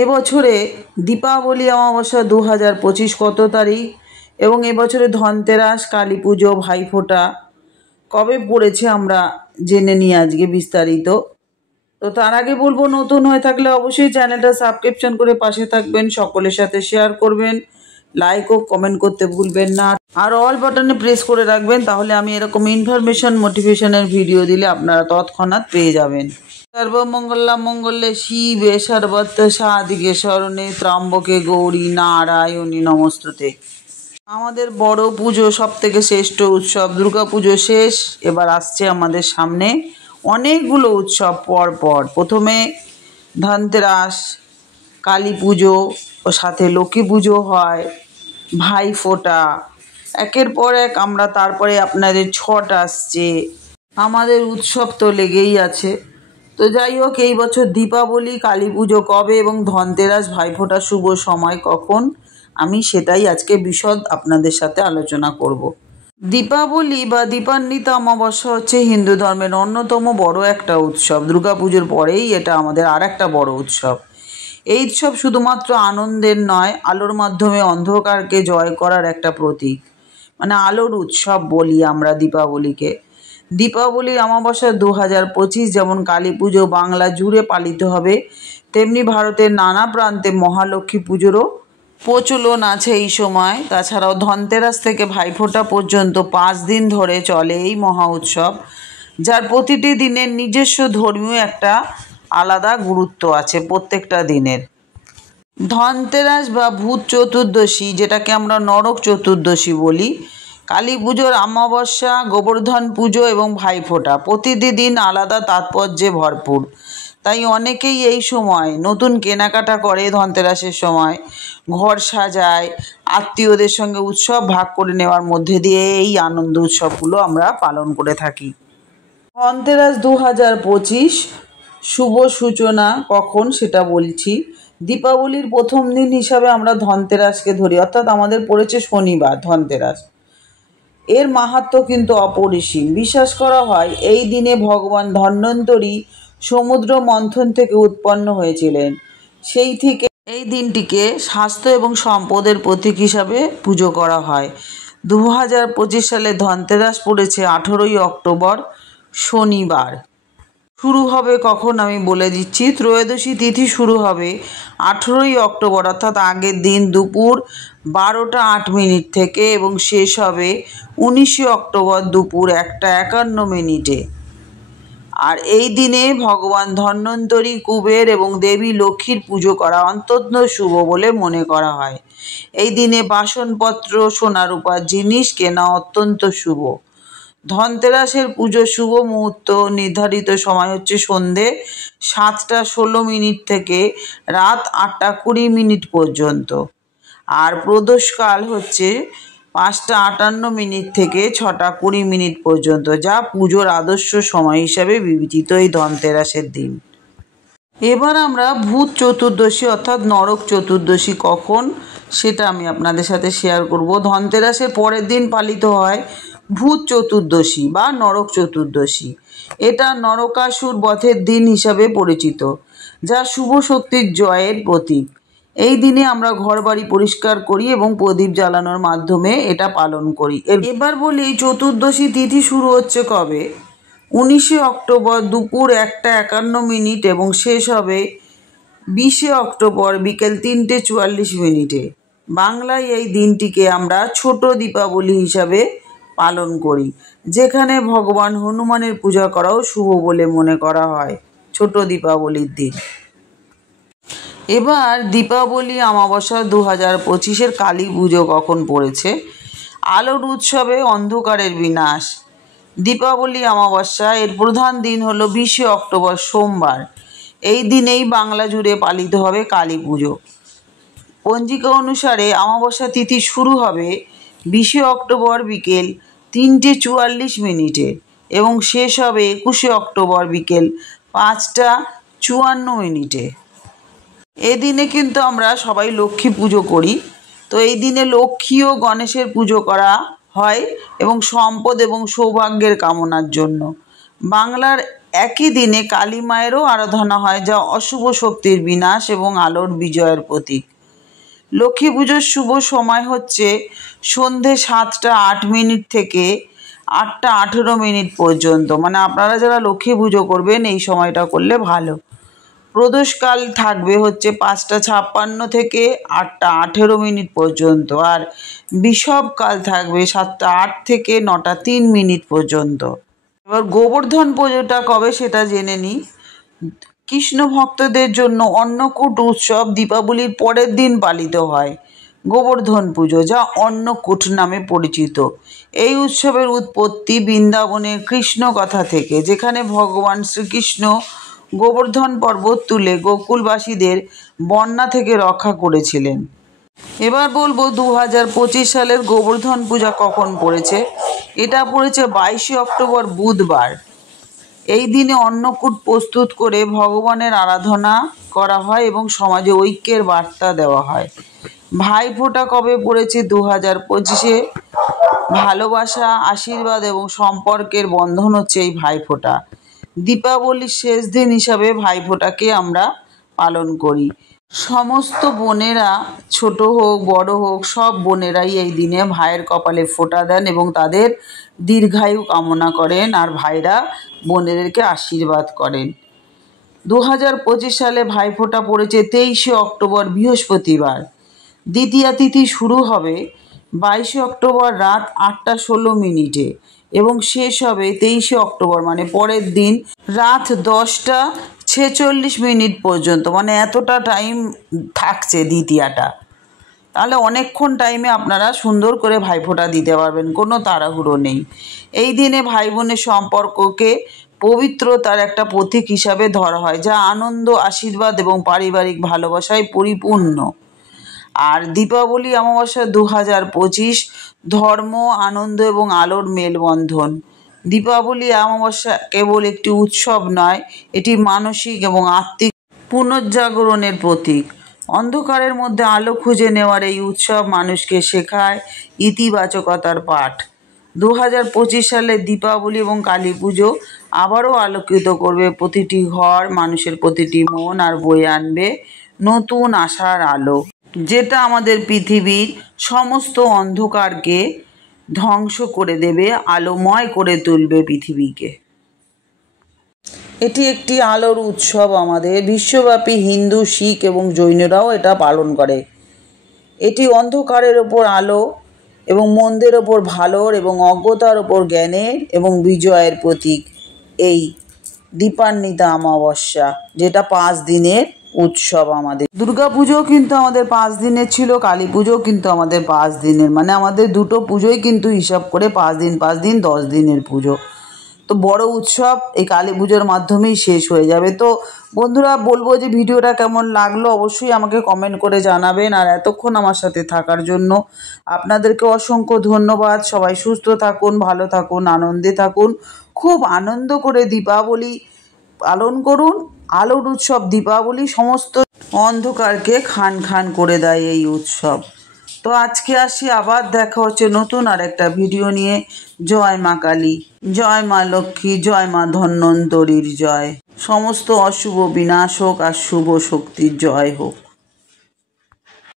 এবছরে দীপাবলি অমাবস্যা 2025 কত তারিখ এবং এবছরে ধনতেরাস, কালী পুজো, ভাইফোঁটা কবে পড়েছে আমরা জেনে নিই আজকে বিস্তারিত। তো তার আগে বলবো, নতুন হয়ে থাকলে অবশ্যই চ্যানেলটা সাবস্ক্রিপশন করে পাশে থাকবেন, সকলের সাথে শেয়ার করবেন, লাইক ও কমেন্ট করতে ভুলবেন না, আর অল বাটনে প্রেস করে রাখবেন, তাহলে আমি এরকম ইনফরমেশন মোটিভেশনের ভিডিও দিলে আপনারা তৎক্ষণাৎ পেয়ে যাবেন। সর্বমঙ্গলা মঙ্গলে শিবে সর্বত্র সাধিকে শরণে ত্র্যম্বকে গৌরী নারায়ণী নমস্তুতে। আমাদের বড় পুজো, সব থেকে শ্রেষ্ঠ উৎসব দুর্গা পুজো শেষ, এবার আসছে আমাদের সামনে অনেকগুলো উৎসব পর পর। প্রথমে ধনতেরাস, কালী পুজো ও সাথে লক্ষ্মী পুজো হয়, ভাইফোঁটা, একের পর এক আমরা তারপরে আপনাদের ছট আসছে, আমাদের উৎসব তো লেগেই আছে। তো যাই হোক, এই বছর দীপাবলি, কালী পুজো কবে এবং ধনতেরাস, ভাইফোঁটা শুভ সময় কখন, আমি সেটাই আজকে বিশদ আপনাদের সাথে আলোচনা করব। দীপাবলি বা দীপান্বিতা অমাবস্যা হচ্ছে হিন্দু ধর্মের অন্যতম বড় একটা উৎসব। দুর্গাপুজোর পরেই এটা আমাদের আর একটা বড় উৎসব। এই উৎসব শুধুমাত্র আনন্দের নয়, আলোর মাধ্যমে অন্ধকারকে জয় করার একটা প্রতীক, মানে আলোর উৎসব বলি আমরা দীপাবলিকে। দীপাবলির অমাবস্যা 2025 যেমন কালী পুজো বাংলা জুড়ে পালিত হবে, তেমনি ভারতের নানা প্রান্তে মহালক্ষ্মী পুজোরও প্রচলন আছে এই সময়। তাছাড়াও ধনতেরাস থেকে ভাইফোঁটা পর্যন্ত 5 দিন ধরে চলে এই মহা উৎসব, যার প্রতিটি দিনের নিজস্ব ধর্মীয় একটা আলাদা গুরুত্ব আছে প্রত্যেকটা দিনের। ধনতেরাস বা ভূত চতুর্দশী, যেটাকে আমরা নরক চতুর্দশী বলি, কালী পুজোর অমাবস্যা, গোবর্ধন পুজো এবং ভাইফোঁটা প্রতিদিন আলাদা তাৎপর্যে ভরপুর। তাই অনেকেই এই সময় নতুন কেনাকাটা করে, ধনতেরাসের সময় ঘর সাজায়, আত্মীয়দের সঙ্গে উৎসব ভাগ করে নেওয়ার মধ্যে দিয়ে এই আনন্দ উৎসবগুলো আমরা পালন করে থাকি। ধনতেরাস 2025 শুভ সূচনা কখন সেটা বলছি। দীপাবলির প্রথম দিন হিসাবে আমরা ধনতেরাসকে ধরি, অর্থাৎ আমাদের পড়েছে শনিবার ধনতেরাস। এর মাহাত্ম্য কিন্তু অপরিসীম। বিশ্বাস করা হয় এই দিনে ভগবান ধন্বন্তরী সমুদ্র মন্থন থেকে উৎপন্ন হয়েছিলেন। সেই থেকে এই দিনটিকে স্বাস্থ্য এবং সম্পদের প্রতীক হিসাবে পুজো করা হয়। 2025 সালে ধনতেরাস পড়েছে 18ই অক্টোবর শনিবার। শুরু হবে কখন আমি বলে দিচ্ছি। ত্রয়োদশী তিথি শুরু হবে 18ই অক্টোবর, অর্থাৎ আগের দিন দুপুর 12টা 8 মিনিট থেকে এবং শেষ হবে 19শে অক্টোবর দুপুর 1টা 51 মিনিটে। আর এই দিনে ভগবান ধন্বন্তরী, কুবের এবং দেবী লক্ষ্মীর পুজো করা অত্যন্ত শুভ বলে মনে করা হয়। এই দিনে বাসনপত্র, সোনা রূপার জিনিস কেনা অত্যন্ত শুভ। ধনতেরাসের পুজো শুভ মুহূর্ত নির্ধারিত সময় হচ্ছে সন্ধে 7টা 16 মিনিট থেকে রাত 8টা 20 মিনিট পর্যন্ত, আর প্রদোষকাল হচ্ছে 5টা 58 মিনিট থেকে 6টা 20 মিনিট পর্যন্ত, যা পুজোর আদর্শ সময় হিসাবে বিবেচিত এই ধনতেরাসের দিন। এবার আমরা ভূত চতুর্দশী অর্থাৎ নরক চতুর্দশী কখন সেটা আমি আপনাদের সাথে শেয়ার করব। ধনতেরাসের পরের দিন পালিত হয় ভূত চতুর্দশী বা নরক চতুর্দশী। এটা নরকাসুর বধের দিন হিসাবে পরিচিত, যা শুভ শক্তির জয়ের প্রতীক। এই দিনে আমরা ঘরবাড়ি পরিষ্কার করি এবং প্রদীপ জ্বালানোর মাধ্যমে এটা পালন করি। এবার বলি চতুর্দশী তিথি শুরু হচ্ছে কবে। 19শে অক্টোবর দুপুর 1টা 51 মিনিট এবং শেষ হবে 20শে অক্টোবর বিকেল 3টে 44 মিনিটে। বাংলায় এই দিনটিকে আমরা ছোট দীপাবলি হিসাবে পালন করি, যেখানে ভগবান হনুমানের পূজা করাও শুভ বলে মনে করা হয় ছোট দীপাবলির দিন। এবার দীপাবলি অমাবস্যা 2025 কালী পুজো কখন পড়েছে। আলোর উৎসবে অন্ধকারের বিনাশ। দীপাবলি অমাবস্যা, এর প্রধান দিন হলো 20শে অক্টোবর সোমবার। এই দিনেই বাংলা জুড়ে পালিত হবে কালী পুজো। পঞ্জিকা অনুসারে অমাবস্যা তিথি শুরু হবে 20শে অক্টোবর বিকেল 3টে 44 মিনিটে এবং শেষ হবে 21শে অক্টোবর বিকেল 5টা 54 মিনিটে। এদিনে কিন্তু আমরা সবাই লক্ষ্মী পুজো করি। তো এই দিনে লক্ষ্মী ও গণেশের পুজো করা হয় এবং সম্পদ এবং সৌভাগ্যের কামনার জন্য। বাংলার একই দিনে কালী মায়েরও আরাধনা হয়, যা অশুভ শক্তির বিনাশ এবং আলোর বিজয়ের প্রতীক। লক্ষ্মী পুজোর শুভ সময় হচ্ছে সন্ধে 7টা 8 মিনিট থেকে 8টা 18 মিনিট পর্যন্ত। মানে আপনারা যারা লক্ষ্মী পুজো করবেন এই সময়টা করলে ভালো। প্রদোষকাল থাকবে হচ্ছে 5টা 56 থেকে 8টা 18 মিনিট পর্যন্ত, আর বিষবকাল থাকবে 7টা 8 থেকে 9টা 3 মিনিট পর্যন্ত। এবার গোবর্ধন পুজোটা কবে সেটা জেনে নিই। কৃষ্ণ ভক্তদের জন্য অন্নকূট উৎসব দীপাবলির পরের দিন পালিত হয় গোবর্ধন পুজো, যা অন্নকূট নামে পরিচিত। এই উৎসবের উৎপত্তি বৃন্দাবনের কৃষ্ণ কথা থেকে, যেখানে ভগবান শ্রীকৃষ্ণ গোবর্ধন পর্বত তুলে গোকুলবাসীদের বন্যা থেকে রক্ষা করেছিলেন। এবার বলবো 2025 সালের গোবর্ধন পূজা কখন পড়েছে। এটা পড়েছে 22শে অক্টোবর বুধবার। এই দিনে অন্নকূট প্রস্তুত করে ভগবানের আরাধনা করা হয় এবং সমাজে ঐক্যের বার্তা দেওয়া হয়। ভাইফোঁটা কবে পড়েছে 2025-এ। ভালোবাসা, আশীর্বাদ এবং সম্পর্কের বন্ধন হচ্ছে এই ভাইফোঁটা। দীপাবলির শেষ দিন হিসাবে ভাইফোঁটাকে আমরা পালন করি। সমস্ত বোনেরা, ছোট হোক বড় হোক, সব বোনেরাই এই দিনে ভাইয়ের কপালে ফোঁটা দেন এবং তাদের দীর্ঘায়ু কামনা করেন, আর ভাইরা বোনেদেরকে আশীর্বাদ করেন। 2025 সালে ভাইফোঁটা পড়েছে 23শে অক্টোবর বৃহস্পতিবার। দ্বিতীয়া তিথি শুরু হবে 22শে অক্টোবর রাত 8টা 16 মিনিটে এবং শেষ হবে 23শে অক্টোবর মানে পরের দিন রাত 10টা 46 মিনিট পর্যন্ত। মানে এতটা টাইম থাকছে দ্বিতীয়াটা। তাহলে অনেকক্ষণ টাইমে আপনারা সুন্দর করে ভাইফোঁটা দিতে পারবেন, কোনো তাড়াহুড়ো নেই। এই দিনে ভাই বোনের সম্পর্ককে পবিত্রতার একটা প্রতীক হিসাবে ধরা হয়, যা আনন্দ, আশীর্বাদ এবং পারিবারিক ভালোবাসায় পরিপূর্ণ। আর দীপাবলি অমাবস্যা 2025 ধর্ম, আনন্দ এবং আলোর মেলবন্ধন। দীপাবলি অমাবস্যা কেবল একটি উৎসব নয়, এটি মানসিক এবং আত্মিক পুনর্জাগরণের প্রতীক। অন্ধকারের মধ্যে আলো খুঁজে নেওয়ার এই উৎসব মানুষকে শেখায় ইতিবাচকতার পাঠ। 2025 সালে দীপাবলি এবং কালী পুজো আবারও আলোকিত করবে প্রতিটি ঘর, মানুষের প্রতিটি মন, আর বয়ে আনবে নতুন আশার আলো, যেটা আমাদের পৃথিবীর সমস্ত অন্ধকারকে ধ্বংস করে দেবে, আলোময় করে তুলবে পৃথিবীকে। এটি একটি আলোর উৎসব। আমাদের বিশ্বব্যাপী হিন্দু, শিখ এবং জৈনরাও এটা পালন করে। এটি অন্ধকারের ওপর আলো এবং মন্দের ওপর ভালোর এবং অজ্ঞতার ওপর জ্ঞানের এবং বিজয়ের প্রতীক। এই দীপান্বিতা অমাবস্যা, যেটা 5 দিনের উৎসব আমাদের। দুর্গা পুজোও কিন্তু আমাদের 5 দিনের ছিল, কালী পুজোও কিন্তু আমাদের 5 দিনের। মানে আমাদের দুটো পুজোই কিন্তু হিসাব করে 5 দিন 5 দিন 10 দিনের পুজো। তো বড় উৎসব এই কালী পুজোর মাধ্যমেই শেষ হয়ে যাবে। তো বন্ধুরা, বলবো যে ভিডিওটা কেমন লাগলো অবশ্যই আমাকে কমেন্ট করে জানাবেন। আর এতক্ষণ আমার সাথে থাকার জন্য আপনাদেরকে অসংখ্য ধন্যবাদ। সবাই সুস্থ থাকুন, ভালো থাকুন, আনন্দে থাকুন। খুব আনন্দ করে দীপাবলি পালন করুন। আলোর উৎসব দীপাবলি সমস্ত অন্ধকারকে খান খান করে দেয় এই উৎসব। তো আজকে আসি, আবার দেখা হচ্ছে নতুন আর একটা ভিডিও নিয়ে। জয় মা কালী, জয় মা লক্ষ্মী, জয় মা ধন্বন্তরীর জয়। সমস্ত অশুভ বিনাশ হোক আর শুভ শক্তির জয় হোক।